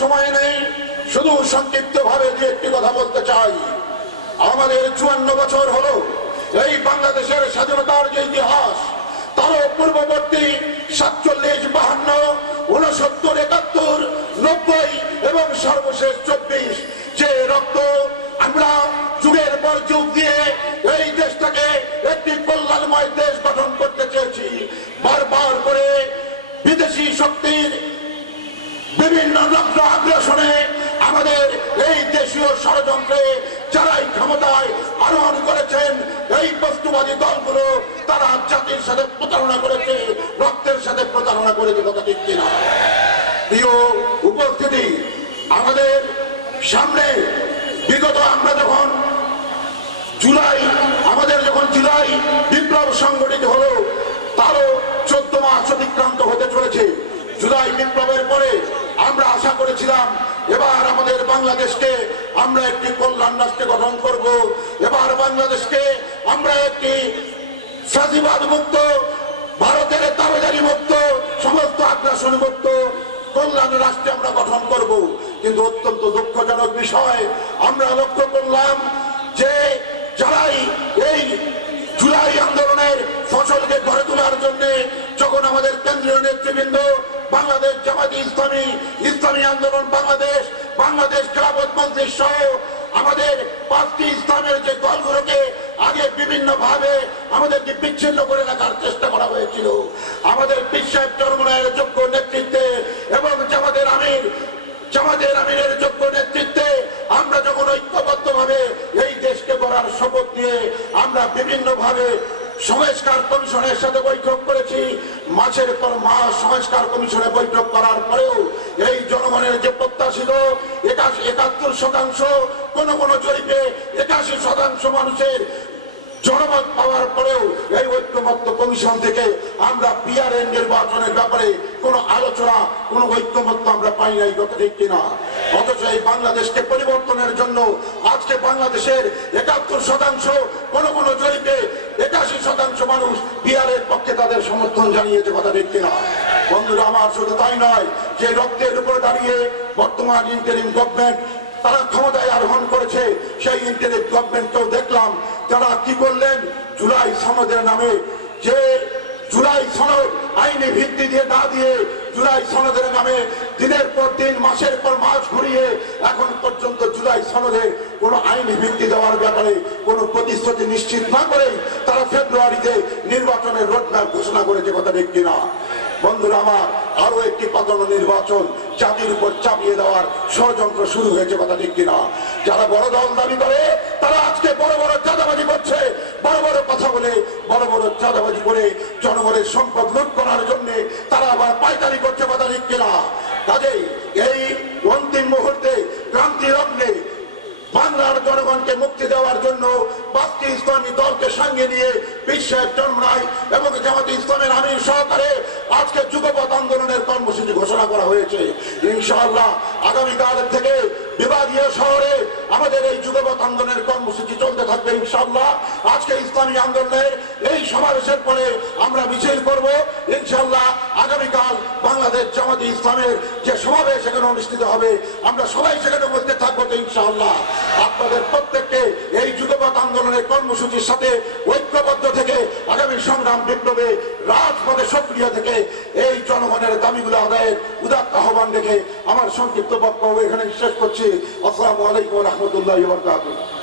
সময় নেই। শুধু সংক্ষিপ্ত ভাবে যে একটি কথা বলতে চাই। আমাদের চুয়ান্ন বছর হলো। এই বাংলাদেশের স্বাধীনতার যে ইতিহাস, তারও পূর্ববর্তী সাতচল্লিশ, বাহান্ন উনসত্তর একাত্তর, নব্বই এবং সর্বশেষ চব্বিশ যে রক্ত আমরা যুগের পর যুগ দিয়ে এই দেশটাকে একটি কল্যাণময় দেশ গঠন করতে চেয়েছি বারবার করে বিদেশি শক্তির বিভিন্ন নগ্ন আগ্রাসনে আমাদের এই দেশীয় ষড়যন্ত্রে যারাই ক্ষমতায় আরোহণ করেছেন, এই বস্তুবাদী দলগুলো তারা জাতির সাথে প্রতারণা করেছে, রক্তের সাথে প্রতারণা করেছে কথা ঠিক কিনা। প্রিয় উপস্থিতি, আমাদের সামনে বিগত আমরা যখন জুলাই, আমাদের যখন জুলাই বিপ্লব সংগঠিত হলো করেছিলাম। এবার আমাদের বাংলাদেশকে আমরা একটি কল্যাণ রাষ্ট্রে গঠন করব। এবার বাংলাদেশকে আমরা একটি স্বাধীনবাদ মুক্ত, ভারতের তাবেদারি মুক্ত, সমস্ত আগ্রাসন মুক্ত কল্যাণ রাষ্ট্রে আমরা গঠন করব। কিন্তু অত্যন্ত দুঃখজনক বিষয়, আমরা লক্ষ্য করলাম যে যারাই এই জুলাই আন্দোলনের ফসলকে গড়ে তোলার জন্য যখন আমাদের কেন্দ্রীয় নেতৃবৃন্দ বাংলাদেশ জামাতি ইসলামী ইসলামী আন্দোলন বাংলাদেশ বাংলাদেশ খেলাফত মন্ত্রী সহ আমাদের পাঁচটি ইসলামের যে দলগুলোকে আগে বিভিন্ন ভাবে আমাদেরকে বিচ্ছিন্ন করে রাখার চেষ্টা করা হয়েছিল। আমাদের বিশ্বাস চরমনায়ের যোগ্য নেতৃত্বে এবং জামাতের আমির, জামাতের আমিরের যোগ্য নেতৃত্বে আমরা যখন ঐক্যবদ্ধ ভাবে এই দেশকে গড়ার শপথ নিয়ে আমরা বিভিন্ন ভাবে সংস্কার কমিশনের সাথে বৈঠক করেছি। মাসের পর মাস সংস্কার কমিশনে বৈঠক করার পরেও এই জনগণের যে প্রত্যাশিত একাশি একাত্তর শতাংশ কোন কোন জরিপে একাশি শতাংশ মানুষের জনমত পাওয়ার পরেও এই ঐক্যমত্য কমিশন থেকে আমরা পিআরএন নির্বাচনের ব্যাপারে কোনো আলোচনা, কোনো ঐক্যমত্য আমরা পাই নাই কথা ঠিক কিনা। অথচ এই বাংলাদেশকে পরিবর্তনের জন্য আজকে বাংলাদেশের একাত্তর শতাংশ কোন কোন জরিপে একাশি শতাংশ মানুষ বিহারের পক্ষে তাদের সমর্থন জানিয়েছে কথা ঠিক কিনা। বন্ধুরা, আমার শুধু তাই নয়, যে রক্তের উপর দাঁড়িয়ে বর্তমান ইন্টারিম গভর্নমেন্ট তারা ক্ষমতায় আরোহণ করেছে, সেই ইন্টারিম গভর্নমেন্টকেও দেখলাম তারা কি করলেন? জুলাই সনদের নামে যে জুলাই সনদ আইনি ভিত্তি দিয়ে না দিয়ে জুলাই সনদের নামে দিনের পর দিন, মাসের পর মাস ঘুরিয়ে এখন পর্যন্ত জুলাই সনদে কোনো আইনি ভিত্তি দেওয়ার ব্যাপারে কোনো প্রতিশ্রুতি নিশ্চিত না করেই তারা ফেব্রুয়ারিতে নির্বাচনের রোডম্যাপ ঘোষণা করেছে কথা ঠিক কিনা। বন্ধুরা আমার আরও একটি পাতানো নির্বাচন জাতির উপর চাপিয়ে দেওয়ার ষড়যন্ত্র শুরু হয়েছে কথা ঠিক কিনা। যারা বড় দল দাবি করে, তারা আজকে বড় বড় জনগণের সম্পদ লুট করার জন্য তারা আবার পাইকারি করছে পাতারিক কেনা। কাজেই এই অন্তিম মুহূর্তে ক্রান্তি লগ্নে বাংলার জনগণকে মুক্তি দেওয়ার জন্য পাঁচটি ইসলামী দলকে সঙ্গে নিয়ে বিশ্বের জন্মায় এবং জামাত ইসলামের আমির সহকারে কর্মসূচি ঘোষণা করা হয়েছে, ইনশাআল্লাহ আগামীকাল থেকে বিভাগীয় শহরে আমাদের এই যুগপথ আন্দোলনের কর্মসূচি চলতে থাকবে, ইনশাআল্লাহ। আজকে ইসলামী আন্দোলনের এই সমাবেশের পরে আমরা মিছিল করব, ইনশাআল্লাহ আগামীকাল বাংলাদেশ জামাতে ইসলামের যে সমাবেশ সেখানে অনুষ্ঠিত হবে, আমরা সবাই সেখানে উপস্থিত থাকব তো, ইনশাআল্লাহ। আপনাদের প্রত্যেককে এই যুগপথ আন্দোলনের কর্মসূচির সাথে ঐক্যবদ্ধ থেকে আগামী সংগ্রাম বিপ্লবে রাজপথে সক্রিয় থেকে এই জনগণের দাবিগুলো আদায়ের উদাত্ত আহ্বান রেখে আমার সংক্ষিপ্ত বক্তব্য এখানে শেষ করছি। আসসালামু আলাইকুম রহমতুল্লাহ বরকাতুহ।